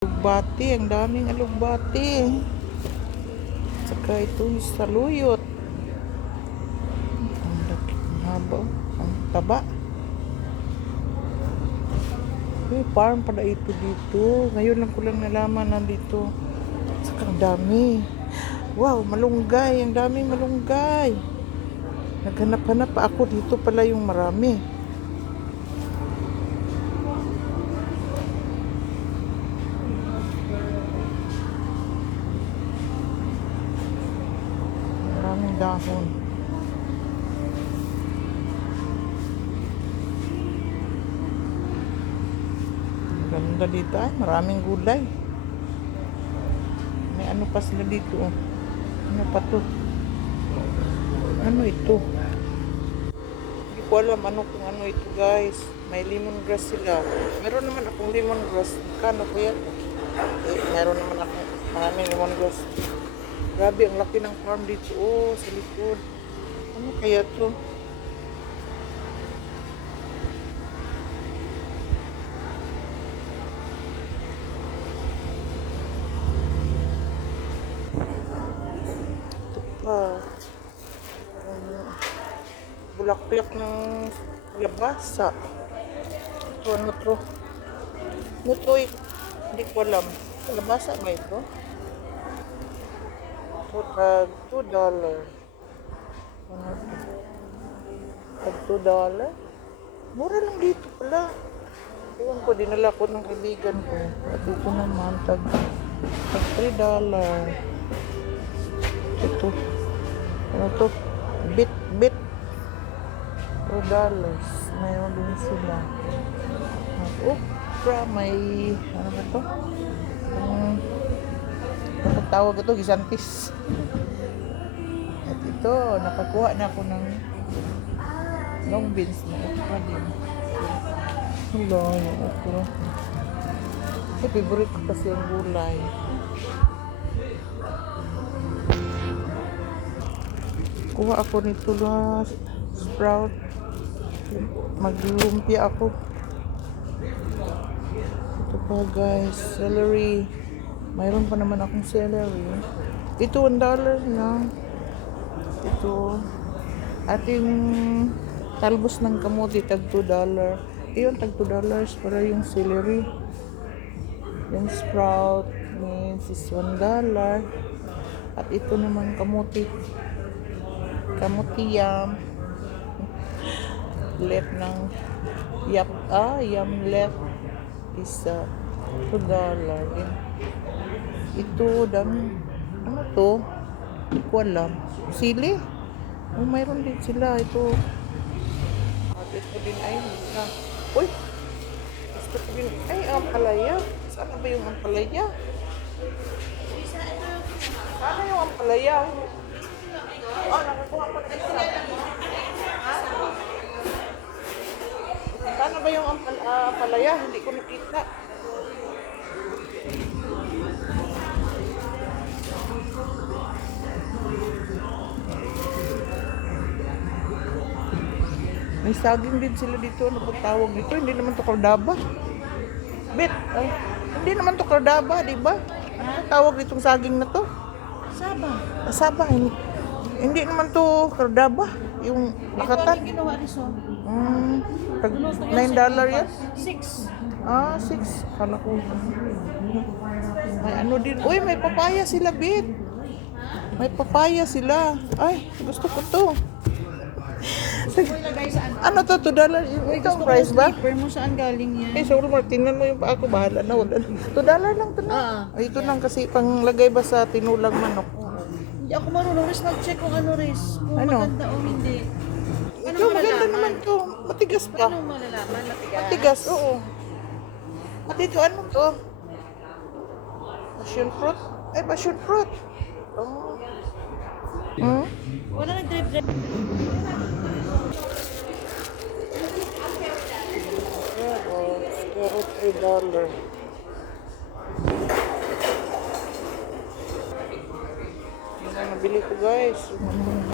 Alugbati, ang daming alugbati. Saka ito saluyot. Ang haba, ang taba. Farm pala ito dito. Ngayon lang ko lang nalaman nandito. Saka ang dami. Wow, malunggay. Ang daming malunggay. Naghanap-hanap pa ako. Dito pala yung marami. Maraming dahon. Ganda dito ay. Maraming gulay. May ano pa sila dito. Oh. Ano pa to? Ano ito? Hindi ko alam ano kung ano ito guys. May lemongrass sila. Meron naman akong lemongrass. Kano ko yan? Meron naman akong maraming lemongrass. Grabe, ang laki ng farm dito. Oh, sa likod. Ano kaya to? Ito pa. Bulaklak ng labasa. Ito, ano to? Ano to? Hindi ko alam. Labasa ba ito? Ito, tag $2. Ano to? Tag $2? Mura lang dito pala. Iwan ko, dinala ko ng kaibigan ko. At ito naman, tag $3. Ito. Ano to? Bit. $2. Mayroon din sila. Okra, may ano ba to? Ano tawag ito? Gisantis. At ito, nakakuha na ako ng long beans na okra din. Hello, yung okra. Favorite ko kasi ang gulay. Kuha ako nito na sprout. Maglumpia ako. Ito pa guys, celery. Mayroon pa naman akong celery. Ito $1 na. Ito ating talbos ng kamote tag $2. Iyon tag $2 para yung celery. Yung sprout means is $1. At ito naman kamote yam. Left ng yam left is $2 din. Ito dami. Ano to? Hindi ko alam. Sili? Oh, mayroon din sila. Ito. At ito din ay na. Uy! Gusto ko din. Ay, ampalaya. Saan ba yung ampalaya? Saan yung ampalaya? Oh, nakakuha ko na isa. Saan ba yung ampalaya? Hindi ko nakita. May saging din sila dito. Ano po tawag dito? Hindi naman to kardaba. Hindi naman to kardaba, di ba? Ano tawag ditong saging na to? Saba. Hindi naman to kardaba. Yung bakatan. Ito ginawa niso. Tag $9 yan? 6. 6. Kala ko. May ano din. Uy, may papaya sila, Bit. May papaya sila. Ay, gusto ko to. Ano to? $2? Ito ang price ba? Slipper mo saan galing yan? Eh, sorry Martin, mo yung pa ako. Bahala na. $2 lang to na. Ay, ito lang kasi panglagay ba sa tinulang manok. Hindi ako marunong. Riz, mag-check kung ano, Riz. Kung Ano? maganda o hindi. Ito, maganda naman to. Matigas pa. Ano malalaman? Matigas, oo. At ito, ano to? Passion fruit? Ay, passion fruit. Oh. Wala nag-drive. Pero $3. Yan ang nabili ko guys.